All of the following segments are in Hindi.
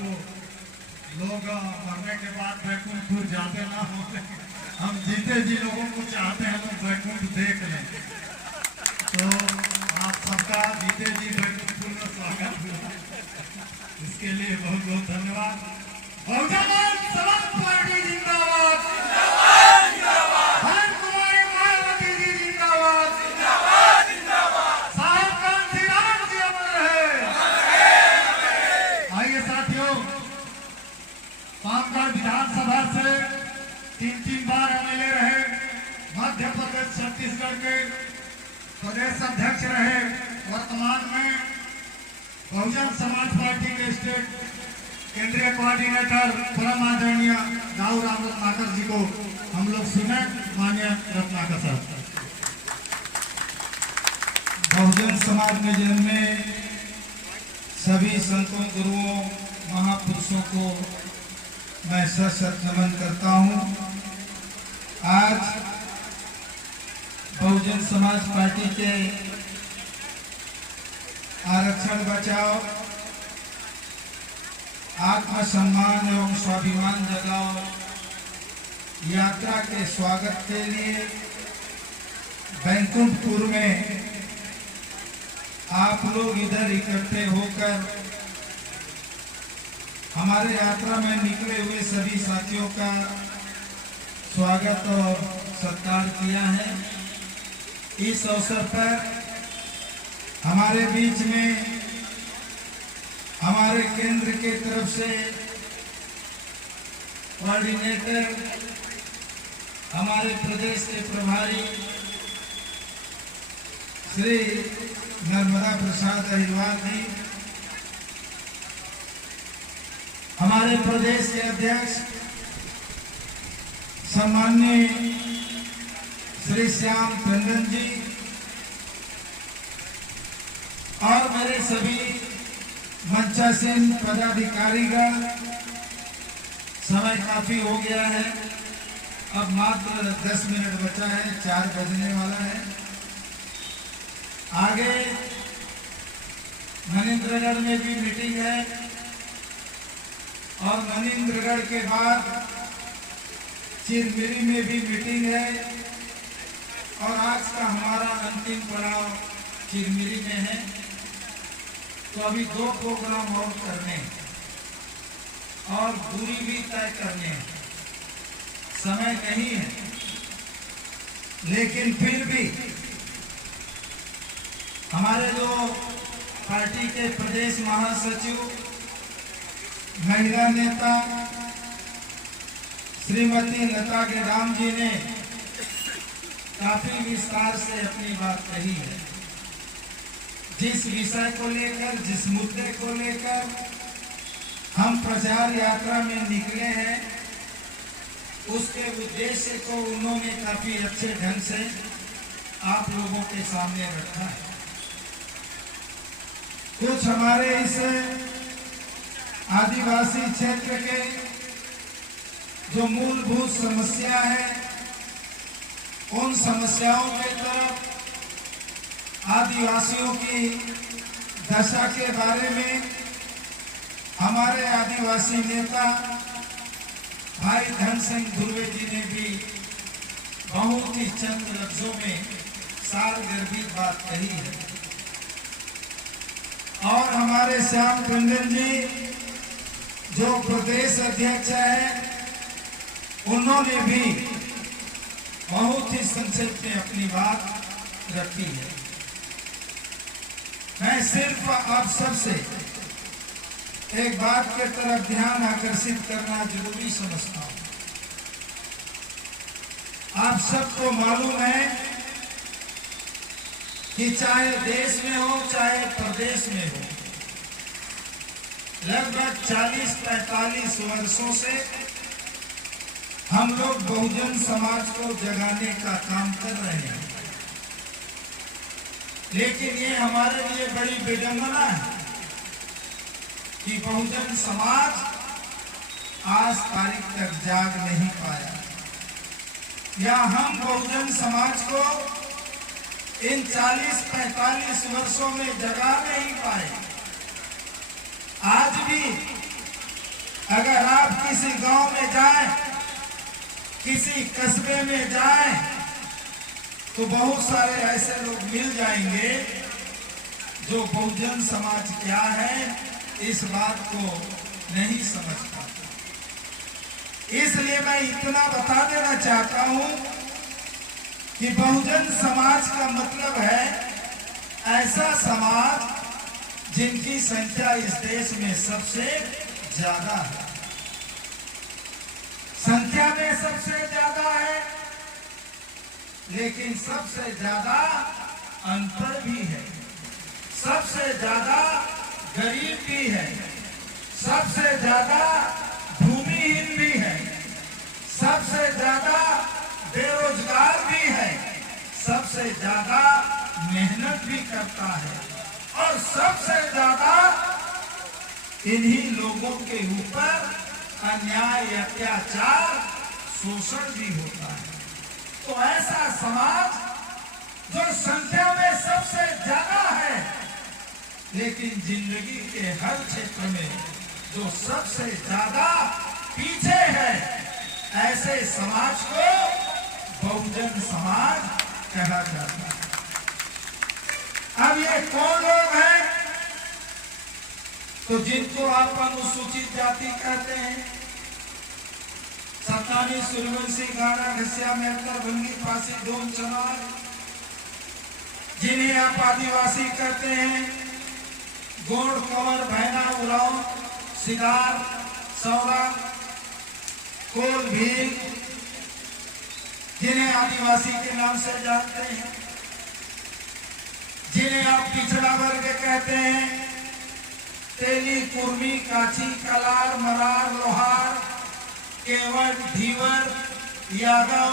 हमको लोग मरने के बाद बैकुंठ जाते ना हो, हम जीते जी लोगों को चाहते हैं लोग बैकुंठ देख लें। तो आप सबका जीते जी बैकुंठ में स्वागत हुआ, इसके लिए बहुत बहुत धन्यवाद। बहुजन समाज पार्टी जिंदाबाद, भरत कुमारी मायावती जी जिंदाबाद, साहेब कांति राम जी अमर रहे। आइए साथियों, पामगढ़ विधानसभा से 3 बार एमएलए रहे, मध्य प्रदेश छत्तीसगढ़ के प्रदेश अध्यक्ष रहे, वर्तमान में बहुजन समाज पार्टी के स्टेट केंद्रीय कोऑर्डिनेटर परम आदरणीय दाऊ राम रत्नाकर जी को हम लोग सुने। माननीय रत्नाकर साहब। बहुजन समाज में जन्मे सभी संतों, गुरुओं, महापुरुषों को मैं सशक्त नमन करता हूं। आज बहुजन समाज पार्टी के आरक्षण बचाओ, आत्मसम्मान एवं स्वाभिमान जगाओ यात्रा के स्वागत के लिए बैकुंठपुर में आप लोग इधर इकट्ठे होकर हमारे यात्रा में निकले हुए सभी साथियों का स्वागत और सत्कार किया है। इस अवसर पर हमारे बीच में हमारे केंद्र के तरफ से कोऑर्डिनेटर, हमारे प्रदेश के प्रभारी श्री नर्मदा प्रसाद अहिरवार जी, हमारे प्रदेश के अध्यक्ष सम्माननीय श्री श्याम टंडन जी और मेरे सभी मंचासीन पदाधिकारीगण। समय काफी हो गया है, अब मात्र 10 मिनट बचा है, 4 बजने वाला है। आगे मनिंद्रगढ़ में भी मीटिंग है और मनिंद्रगढ़ के बाद चिरमिरी में भी मीटिंग है और आज का हमारा अंतिम पड़ाव चिरमिरी में है। तो अभी 2 प्रोग्राम और करने और दूरी भी तय करने, समय नहीं है, लेकिन फिर भी हमारे जो पार्टी के प्रदेश महासचिव, महिला नेता श्रीमती लता गेडाम जी ने काफी विस्तार से अपनी बात कही है। जिस विषय को लेकर, जिस मुद्दे को लेकर हम प्रचार यात्रा में निकले हैं, उसके उद्देश्य को उन्होंने काफी अच्छे ढंग से आप लोगों के सामने रखा है। कुछ हमारे इस आदिवासी क्षेत्र के जो मूलभूत समस्या है, उन समस्याओं के तरफ, आदिवासियों की दशा के बारे में हमारे आदिवासी नेता भाई धन सिंह धुर्वे जी ने भी बहुत ही चंद लफ्जों में सारगर्भित बात कही है। और हमारे श्याम टंडन जी जो प्रदेश अध्यक्ष है, उन्होंने भी बहुत ही संक्षेप में अपनी बात रखी है। मैं सिर्फ आप सबसे एक बात के तरफ ध्यान आकर्षित करना जरूरी समझता हूं। आप सबको मालूम है कि चाहे देश में हो चाहे प्रदेश में हो, लगभग 40-45 वर्षों से हम लोग बहुजन समाज को जगाने का काम कर रहे हैं। लेकिन ये हमारे लिए बड़ी विडंबना है कि बहुजन समाज आज तारीख तक जाग नहीं पाया, या हम बहुजन समाज को इन 40-45 वर्षों में जगा नहीं पाए। आज भी अगर आप किसी गांव में जाएं, किसी कस्बे में जाएं, तो बहुत सारे ऐसे लोग मिल जाएंगे जो बहुजन समाज क्या है इस बात को नहीं समझ पाते। इसलिए मैं इतना बता देना चाहता हूं कि बहुजन समाज का मतलब है ऐसा समाज जिनकी संख्या इस देश में सबसे ज्यादा है। संख्या में सबसे ज्यादा है, लेकिन सबसे ज्यादा अंतर भी है, सबसे ज्यादा गरीब भी है, सबसे ज्यादा भूमिहीन भी है, सबसे ज्यादा बेरोजगार भी है, सबसे ज्यादा मेहनत भी करता है और सबसे ज्यादा इन्हीं लोगों के ऊपर अन्याय, अत्याचार, शोषण भी होता है। तो ऐसा समाज जो संख्या में सबसे ज्यादा है, लेकिन जिंदगी के हर क्षेत्र में जो सबसे ज्यादा पीछे है, ऐसे समाज को बहुजन समाज कहा जाता है। अब ये कौन लोग हैं? तो जिनको आप अनुसूचित जाति कहते हैं, सतानी, सूर्यवंशी, गाड़ा, घसिया, मेहतर, भंगी, पासी, डोम, चमार, जिन्हें आप आदिवासी कहते हैं, गोड़, कंवर, भैना, उरांव, सिगार, सौरा, कोल, भील, जिन्हें आदिवासी के नाम से जानते हैं, जिन्हें आप पिछड़ा वर्ग कहते हैं, तेली, कुर्मी, काछी, कलार, मरार, लोहार, केवट, धीवर, यादव,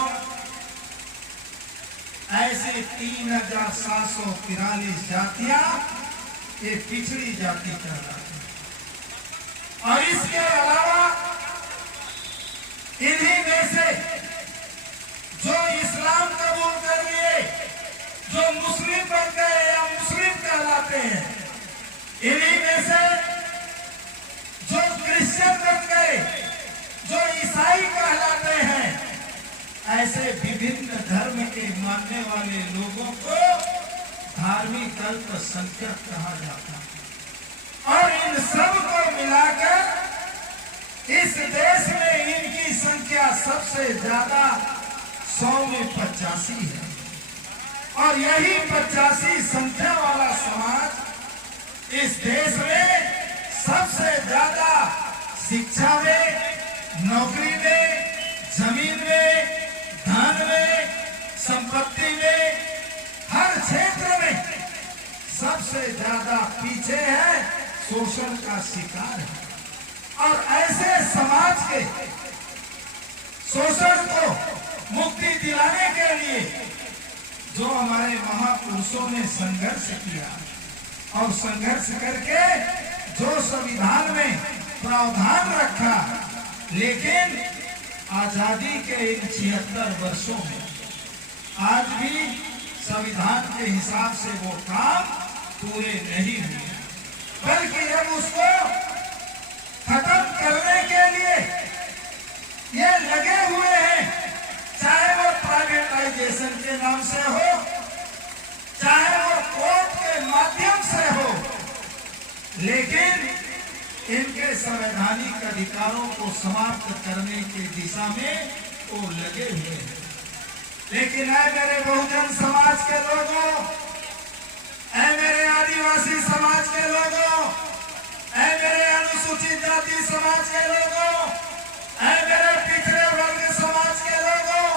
ऐसे 3743 जातियां ये पिछड़ी जाति कहलाती है। और इसके अलावा इन्हीं में से जो इस्लाम कबूल कर लिए, जो मुस्लिम बन गए या मुस्लिम कहलाते हैं, इन्हीं में से जो क्रिश्चियन बन गए, जो ईसाई कहलाते हैं, ऐसे विभिन्न धर्म के मानने वाले लोगों को धार्मिक अल्पसंख्यक कहा जाता है। और इन सब को मिलाकर इस देश में इनकी संख्या सबसे ज्यादा 100 में 85 है। और यही 85 संख्या वाला समाज इस देश में सबसे ज्यादा शिक्षा में, नौकरी में, जमीन में, धन में, संपत्ति में, हर क्षेत्र में सबसे ज्यादा पीछे है, शोषण का शिकार है। और ऐसे समाज के शोषण को मुक्ति दिलाने के लिए जो हमारे महापुरुषों ने संघर्ष किया और संघर्ष करके जो संविधान में प्रावधान रखा, लेकिन आजादी के इन 76 वर्षों में आज भी संविधान के हिसाब से वो काम पूरे नहीं हुए, बल्कि अब उसको खत्म करने के लिए ये लगे हुए हैं, चाहे वो प्राइवेटाइजेशन के नाम से हो, चाहे वो कोर्ट के माध्यम से हो, लेकिन इनके संवैधानिक अधिकारों को समाप्त करने की दिशा में वो लगे हुए हैं। लेकिन ऐ मेरे बहुजन समाज के लोगों, ऐ मेरे आदिवासी समाज के लोगों, ऐ मेरे अनुसूचित जाति समाज के लोगों, ऐ मेरे पिछड़े वर्ग समाज के लोगों,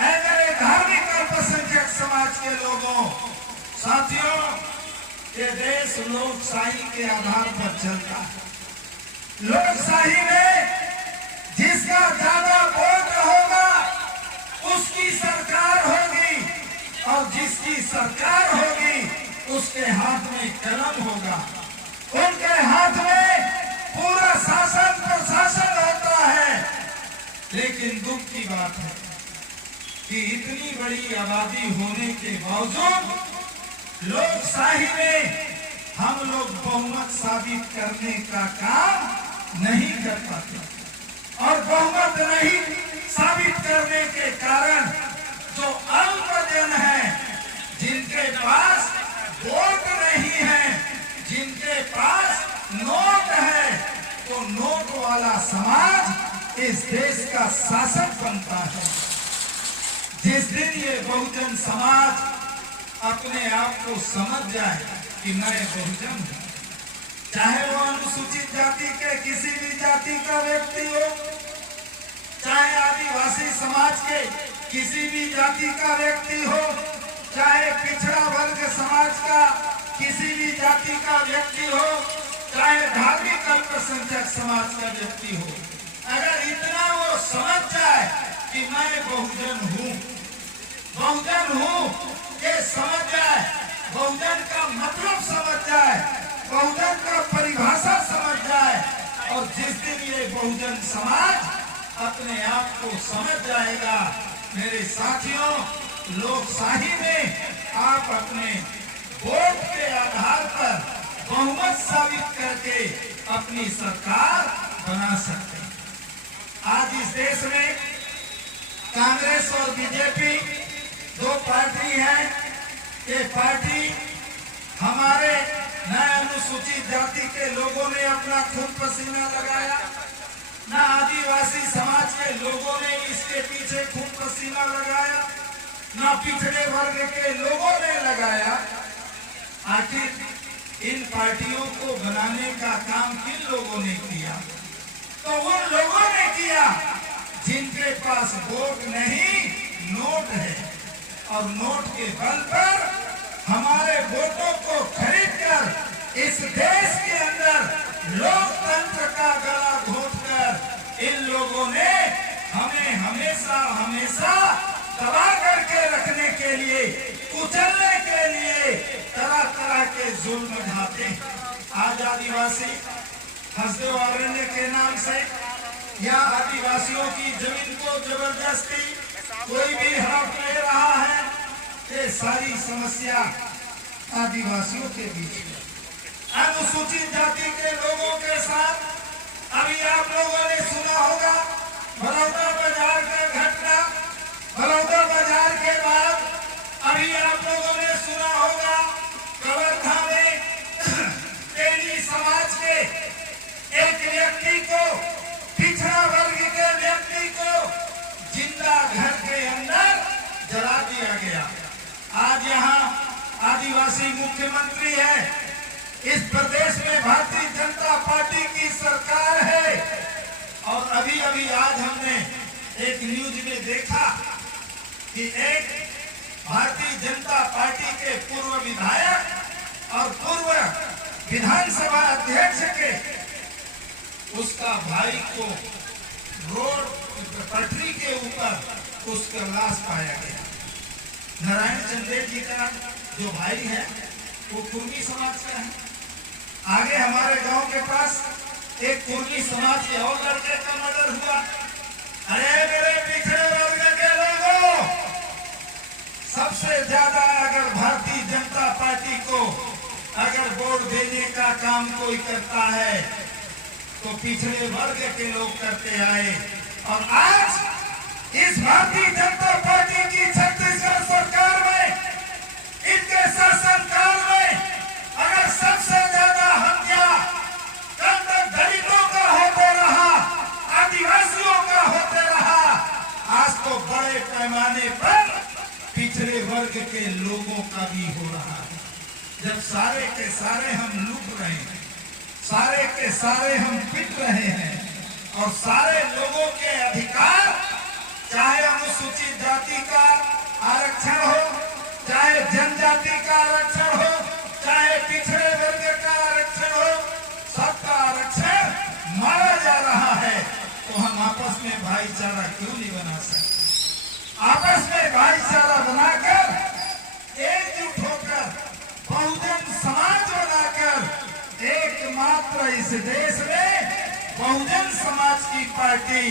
ऐ मेरे धार्मिक अल्पसंख्यक समाज के लोगों, साथियों, ये देश लोकशाही के आधार पर चलता है। लोकशाही में जिसका ज्यादा वोट होगा उसकी सरकार होगी, और जिसकी सरकार होगी उसके हाथ में कलम होगा, उनके हाथ में पूरा शासन प्रशासन होता है। लेकिन दुख की बात है कि इतनी बड़ी आबादी होने के बावजूद लोकशाही में हम लोग बहुमत साबित करने का काम नहीं कर पाते, और बहुमत नहीं साबित करने के कारण जो अल्पजन है, जिनके पास वोट नहीं है, जिनके पास नोट है, तो नोट वाला समाज इस देश का शासक बनता है। जिस दिन ये बहुजन समाज अपने आप को समझ जाए कि मैं बहुजन हूं, चाहे वो अनुसूचित जाति के किसी भी जाति का व्यक्ति हो, चाहे आदिवासी समाज के किसी भी जाति का व्यक्ति हो, चाहे पिछड़ा वर्ग समाज का किसी भी जाति का व्यक्ति हो, चाहे धार्मिक अल्पसंख्यक समाज का व्यक्ति हो, अगर इतना वो समझ जाए कि मैं बहुजन हूँ, ये समझ जाए, बहुजन का मतलब समझ जाए, बहुजन का परिभाषा समझ जाए, और जिस दिन ये बहुजन समाज अपने आप को समझ जाएगा, मेरे साथियों, लोकशाही में आप अपने वोट के आधार पर बहुमत साबित करके अपनी सरकार बना सकते हैं। आज इस देश में कांग्रेस और बीजेपी दो पार्टी है। ये पार्टी हमारे नए अनुसूचित जाति के लोगों ने अपना खून पसीना लगाया, ना आदिवासी समाज के लोगों ने इसके पीछे खून पसीना लगाया, ना पिछड़े वर्ग के लोगों ने लगाया। आखिर इन पार्टियों को बनाने का काम किन लोगों ने किया? तो उन लोगों ने किया जिनके पास वोट नहीं, नोट है, और नोट के बल पर हमारे वोटों को खरीदकर इस देश के अंदर लोकतंत्र का गला घोंटकर इन लोगों ने हमें हमेशा दबा करके रखने के लिए, कुचलने के लिए तरह तरह के जुल्म ढाते। आज आदिवासी हसदेव अरण्य के नाम से या आदिवासियों की जमीन को जबरदस्ती कोई भी हड़प ले रहा है, ये सारी समस्या आदिवासियों के बीच में। अनुसूचित जाति के लोगों के साथ अभी आप लोगों ने सुना होगा बड़ौदा बाजार का घटना। बड़ौदा बाजार के बाद अभी आप लोगों ने सुना होगा कवर्धा में तेली समाज के एक व्यक्ति को, पिछड़ा वर्ग के व्यक्ति को जिंदा घर के अंदर जला दिया गया। आज यहाँ आदिवासी मुख्यमंत्री है, इस प्रदेश में भारतीय जनता पार्टी की सरकार है, और अभी अभी आज हमने एक न्यूज में देखा कि एक भारतीय जनता पार्टी के पूर्व विधायक और पूर्व विधानसभा अध्यक्ष के उसका भाई को रोड पटरी के ऊपर उसका लाश पाया गया। नारायण चंदेल जी का जो भाई है वो कुर्मी समाज का है। आगे हमारे गांव के पास एक कुर्मी समाज के और लड़के का मर्डर हुआ। अरे मेरे पिछड़े वर्ग के लोगों, सबसे ज्यादा अगर भारतीय जनता पार्टी को अगर वोट देने का काम कोई करता है तो पिछड़े वर्ग के लोग करते आए, और आज इस भारतीय जनता पार्टी की छत्तीसगढ़ सरकार में, इनके शासनकाल में अगर सबसे ज्यादा हत्या दलितों का होते रहा, आदिवासियों का होते रहा, आज तो बड़े पैमाने पर पिछड़े वर्ग के लोगों का भी हो रहा है। जब सारे के सारे हम लूट रहे हैं, सारे के सारे हम पिट रहे हैं, और सारे लोगों के अधिकार, चाहे अनुसूचित जाति का आरक्षण हो, चाहे जनजाति का आरक्षण हो, चाहे पिछड़े वर्ग का आरक्षण हो, सबका आरक्षण मारा जा रहा है। तो हम आपस में भाईचारा क्यों नहीं बना सकते? आपस में भाईचारा बनाकर, एकजुट होकर, बहुजन समाज बनाकर, एकमात्र इस देश में बहुजन समाज की पार्टी,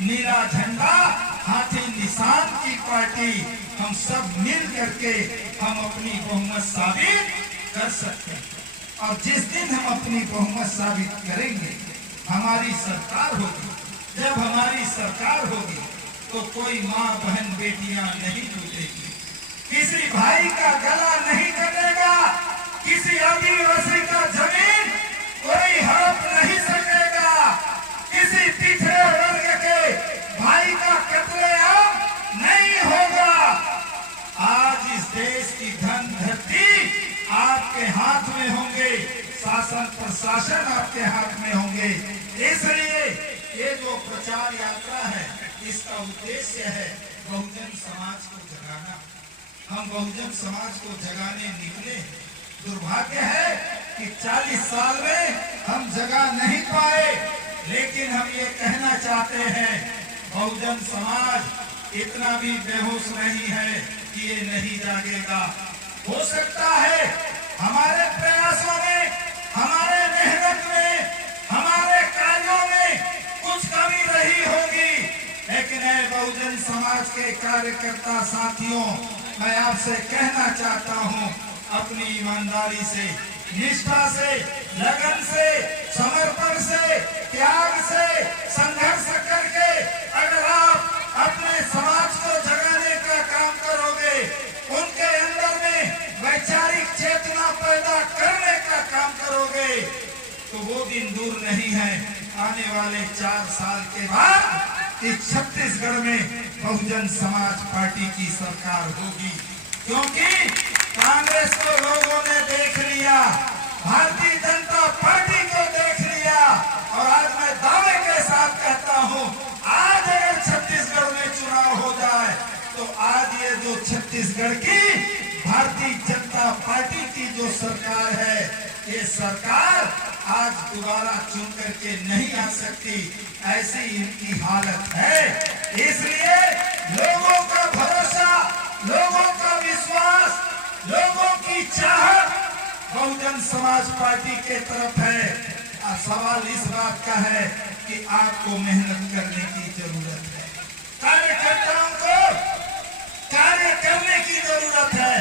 नीला झंडा हाथी निशान की पार्टी, हम सब मिल करके हम अपनी बहुमत साबित कर सकते हैं। और जिस दिन हम अपनी बहुमत साबित करेंगे हमारी सरकार होगी। जब हमारी सरकार होगी तो कोई माँ बहन बेटियां नहीं टूटेगी, किसी भाई का गला नहीं कटेगा, किसी आदिवासी का जमीन कोई हड़प नहीं सकेगा, किसी पिछड़े वर्ग के भाई का कत्लेआम नहीं होगा। आज इस देश की धन धरती आपके हाथ में होंगे, शासन प्रशासन आपके हाथ में होंगे। इसलिए ये जो प्रचार यात्रा है इसका उद्देश्य है बहुजन समाज को जगाना। हम बहुजन समाज को जगाने निकले। दुर्भाग्य है कि 40 साल में हम जगा नहीं पाए, लेकिन हम ये कहना चाहते हैं बहुजन समाज इतना भी बेहोश नहीं है कि ये नहीं जागेगा। हो सकता है हमारे प्रयासों में, हमारे मेहनत में, हमारे कार्यों में कुछ कमी रही होगी, लेकिन बहुजन समाज के कार्यकर्ता साथियों, मैं आपसे कहना चाहता हूं, अपनी ईमानदारी से, निष्ठा से, लगन से, समर्पण से, त्याग से संघर्ष करके अगर आप अपने समाज को जगाने का काम करोगे, उनके अंदर में वैचारिक चेतना पैदा करने का काम करोगे, तो वो दिन दूर नहीं है। आने वाले 4 साल के बाद इस छत्तीसगढ़ में बहुजन समाज पार्टी की सरकार होगी, क्योंकि कांग्रेस को लोगों ने देख लिया, भारतीय जनता पार्टी को देख लिया, और आज मैं दावे के साथ कहता हूं, आज अगर छत्तीसगढ़ में चुनाव हो जाए तो आज ये जो छत्तीसगढ़ की भारतीय जनता पार्टी की जो सरकार है, ये सरकार आज दोबारा चुन करके नहीं आ सकती, ऐसी इनकी हालत है। इसलिए लोगों का भरोसा, लोगों का विश्वास, लोगों की चाहत बहुजन समाज पार्टी के तरफ है। सवाल इस बात का है कि आपको मेहनत करने की जरूरत है, कार्यकर्ताओं को कार्य करने की जरूरत है,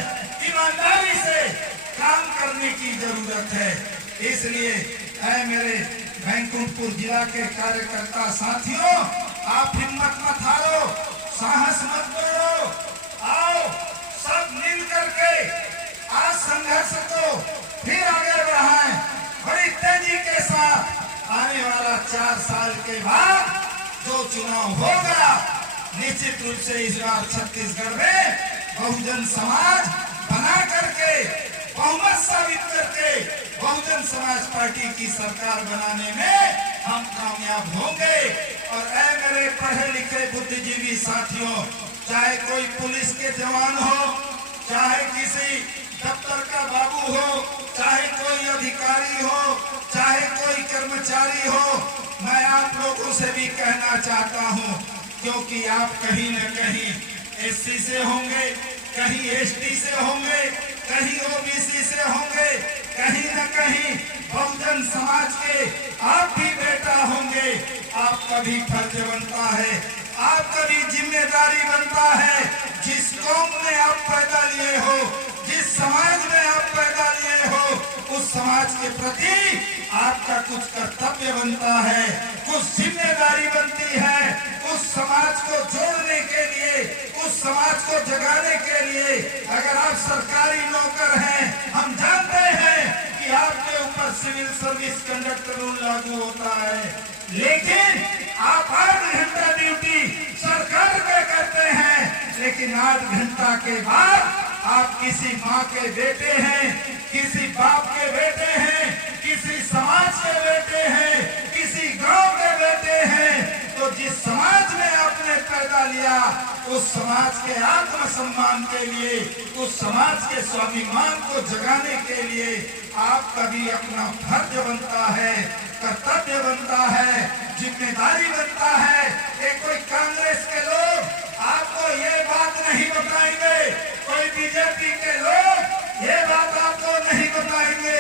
ईमानदारी से काम करने की जरूरत है। इसलिए मेरे बैंकुंठपुर जिला के कार्यकर्ता साथियों, आप हिम्मत मत हारो, साहस मत करो, आओ सब मिल करके आज संघर्ष को फिर आगे बढ़ाएं, बड़ी तेजी के साथ। आने वाला 4 साल के बाद जो चुनाव होगा, निश्चित रूप से इस बार छत्तीसगढ़ में बहुजन समाज बना करके, बहुमत साबित करके बहुजन समाज पार्टी की सरकार बनाने में हम कामयाब होंगे। और मेरे पढ़े लिखे बुद्धिजीवी साथियों, चाहे कोई पुलिस के जवान हो, चाहे किसी दफ्तर का बाबू हो, चाहे कोई अधिकारी हो, चाहे कोई कर्मचारी हो, मैं आप लोगों से भी कहना चाहता हूं, क्योंकि आप कहीं न कहीं एससी से होंगे, कहीं एसटी से होंगे, कहीं ओबीसी से होंगे, कहीं न कहीं बहुजन समाज के आप भी बेटा होंगे। आपका भी फर्ज बनता है, आपका भी जिम्मेदारी बनता है, जिस कौम में आप पैदा लिए हो, जिस समाज में आप पैदा लिए हो, उस समाज के प्रति आपका कुछ कर्तव्य बनता है, कुछ जिम्मेदारी बनती है। उस समाज को जोड़ने के लिए, उस समाज को जगाने के लिए, अगर आप सरकारी नौकर हैं, हम जानते हैं कि आपके ऊपर सिविल सर्विस कंडक्ट रूल लागू होता है, लेकिन आप 8 घंटा ड्यूटी सरकार पे करते हैं, लेकिन 8 घंटा के बाद आप किसी माँ के बेटे हैं, किसी बाप के बेटे हैं, किसी समाज के बेटे हैं, किसी गांव के बेटे हैं, तो जिस समाज में आपने पैदा लिया, उस समाज के आत्मसम्मान के लिए, उस समाज के स्वाभिमान को जगाने के लिए आपका भी अपना फर्ज बनता है, कर्तव्य बनता है, जिम्मेदारी बनता है। एक कोई कांग्रेस के लोग आपको ये बात नहीं बताएंगे, कोई बीजेपी के लोग ये बात आपको नहीं बताएंगे,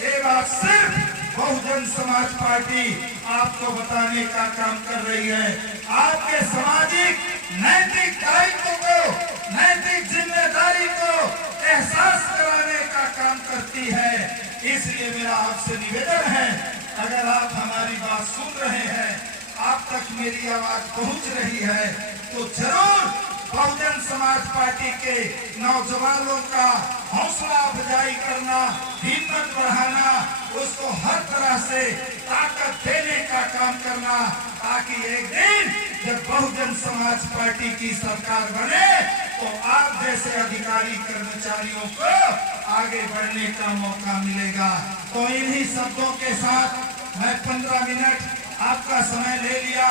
ये बात सिर्फ बहुजन समाज पार्टी आपको बताने का काम कर रही है। आपके सामाजिक नैतिक दायित्व को, नैतिक जिम्मेदारी को एहसास कराने का काम करती है। इसलिए मेरा आपसे निवेदन है, अगर आप हमारी बात सुन रहे हैं, आप तक मेरी आवाज पहुंच रही है, तो जरूर बहुजन समाज पार्टी के नौजवानों का हौसला अफजाई करना, हिम्मत बढ़ाना, उसको हर तरह से ताकत देने का काम करना, ताकि एक दिन जब बहुजन समाज पार्टी की सरकार बने तो आप जैसे अधिकारी कर्मचारियों को आगे बढ़ने का मौका मिलेगा। तो इन्हीं शब्दों के साथ मैं 15 मिनट आपका समय ले लिया।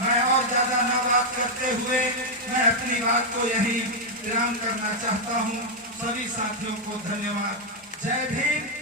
मैं और ज्यादा न बात करते हुए मैं अपनी बात को यहीं विराम करना चाहता हूं। सभी साथियों को धन्यवाद। जय भीम।